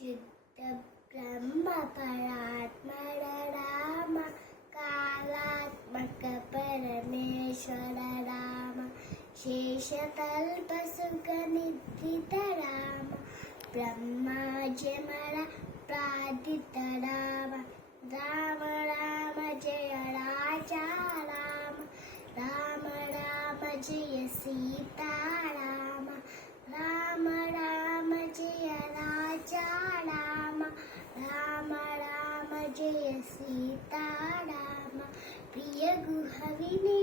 శుద్ధ బ్రహ్మ పరాత్మర రామ కాళాత్మక పరమేశ్వర రామ శేషతల్ప సుఖ నిద్రిత రామ బ్రహ్మాజమర ప్రార్థిత రామ రామ రామ జయ రాజా రామ రామ రామ జయ సీతారామ రామ రామ జయ రాజా రామ రామ రామ జయ సీతారామ ప్రియ గుహ విని